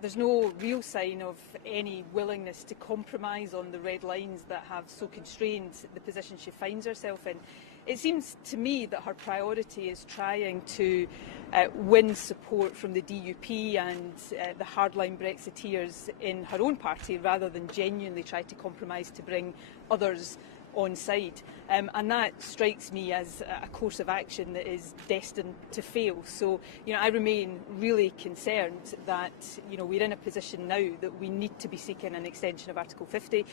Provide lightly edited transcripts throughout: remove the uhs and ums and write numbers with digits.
There's no real sign of any willingness to compromise on the red lines that have so constrained the position she finds herself in. It seems to me that her priority is trying to win support from the DUP and the hardline Brexiteers in her own party, rather than genuinely try to compromise to bring others on side. And that strikes me as a course of action that is destined to fail. So, I remain really concerned that, we're in a position now that we need to be seeking an extension of Article 50,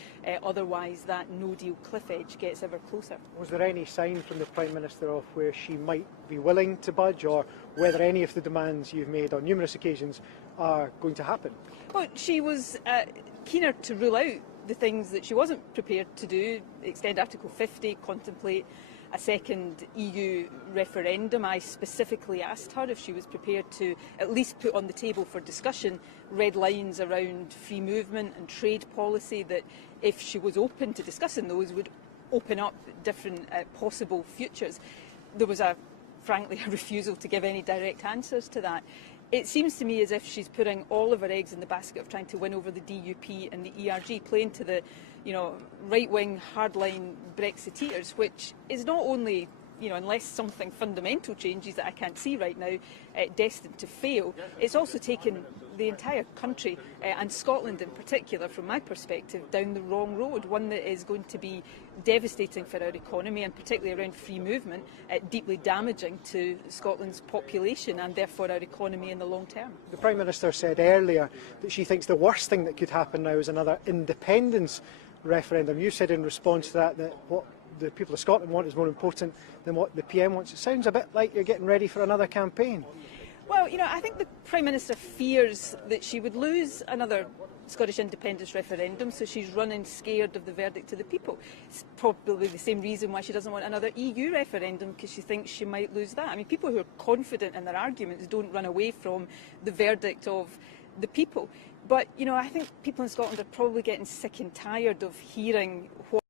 otherwise that no-deal cliff edge gets ever closer. Was there any sign from the Prime Minister of where she might be willing to budge, or whether any of the demands you've made on numerous occasions are going to happen? Well, she was keener to rule out the things that she wasn't prepared to do: extend Article 50, contemplate a second EU referendum. I specifically asked her if she was prepared to at least put on the table for discussion red lines around free movement and trade policy, that if she was open to discussing those would open up different possible futures. There was frankly a refusal to give any direct answers to that. It seems to me as if she's putting all of her eggs in the basket of trying to win over the DUP and the ERG, playing to the right-wing, hardline Brexiteers, which is not only, unless something fundamental changes that I can't see right now, destined to fail. It's also taken the entire country, and Scotland in particular, from my perspective, down the wrong road, one that is going to be devastating for our economy, and particularly around free movement, deeply damaging to Scotland's population and therefore our economy in the long term. The Prime Minister said earlier that she thinks the worst thing that could happen now is another independence referendum. You said in response to that what the people of Scotland want is more important than what the PM wants. It sounds a bit like you're getting ready for another campaign. Well, I think the Prime Minister fears that she would lose another Scottish independence referendum, so she's running scared of the verdict to the people. It's probably the same reason why she doesn't want another EU referendum, because she thinks she might lose that. I mean, people who are confident in their arguments don't run away from the verdict of the people. But, I think people in Scotland are probably getting sick and tired of hearing what